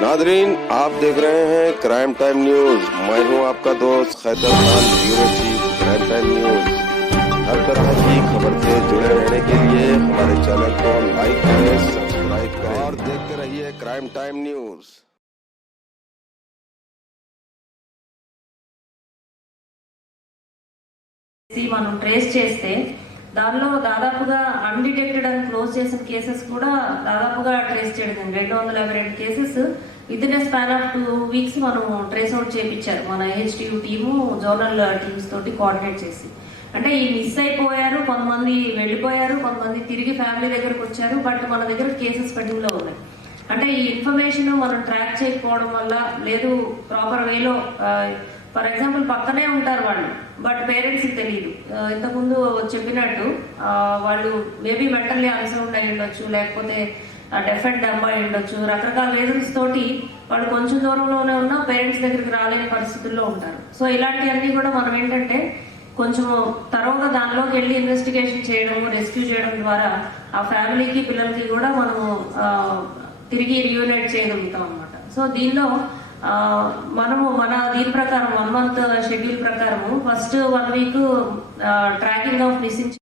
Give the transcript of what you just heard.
Nadreen, आप देख रहे हैं क्राइम टाइम न्यूज। मैं हूं आपका दोस्त Khaitar Khan, bureau chief crime time news. हर तरह की खबर से जुड़े रहने के लिए हमारे चैनल को लाइक करें, सब्सक्राइब करें और देखते रहिए क्राइम टाइम न्यूज। మనం ట్రేస్ చేస్తే దానిలో దాదాపుగా అన్డిటెక్టెడ్ అని క్లోజ్ చేసిన కేసెస్ కూడా దాదాపుగా ట్రేస్ చేయడం 252 cases with in span of 2 weeks మనం ట్రేస్ అవుట్ చేయించారు మన హెచ్టియు టీము జోనల్ టీమ్స్ తోటి కోఆర్డినేట్ చేసి. అంటే ఈ మిస్ అయిపోయారు, కొంతమంది వెళ్ళిపోయారు, కొంతమంది తిరిగి ఫ్యామిలీ దగ్గరకు వచ్చారు, బట్ మన దగ్గర కేసెస్ పెండింగ్ లో ఉన్నాయి. అంటే ఈ ఇన్ఫర్మేషన్ మనం ట్రాక్ చేయకపోవడం వల్ల, లేదు ప్రాపర్ వేలో, ఫర్ ఎగ్జాంపుల్ పక్కనే ఉంటారు వాళ్ళు బట్ పేరెంట్స్ కి తెలియదు. ఇంతకుముందు చెప్పినట్టు వాళ్ళు మేబీ మెంటల్లీ అన్సౌండ్ అయి ఉండొచ్చు, లేకపోతే డెఫ్ అండ్ డమ్ అయి ఉండొచ్చు, రకరకాల రీజన్స్ తోటి వాళ్ళు కొంచెం దూరంలోనే ఉన్న పేరెంట్స్ దగ్గరికి రాలేని పరిస్థితుల్లో ఉంటారు. సో ఇలాంటివన్నీ కూడా మనం ఏంటంటే కొంచెం తరువాత దానిలోకి వెళ్ళి ఇన్వెస్టిగేషన్ చేయడం, రెస్క్యూ చేయడం ద్వారా ఆ ఫ్యామిలీకి పిల్లలకి కూడా మనము తిరిగి రీయూనైట్ చేయగలుగుతాం అన్నమాట. సో దీనిలో మనము మన దీని ప్రకారం 1 మంత్ షెడ్యూల్ ప్రకారము first 1 week tracking of missing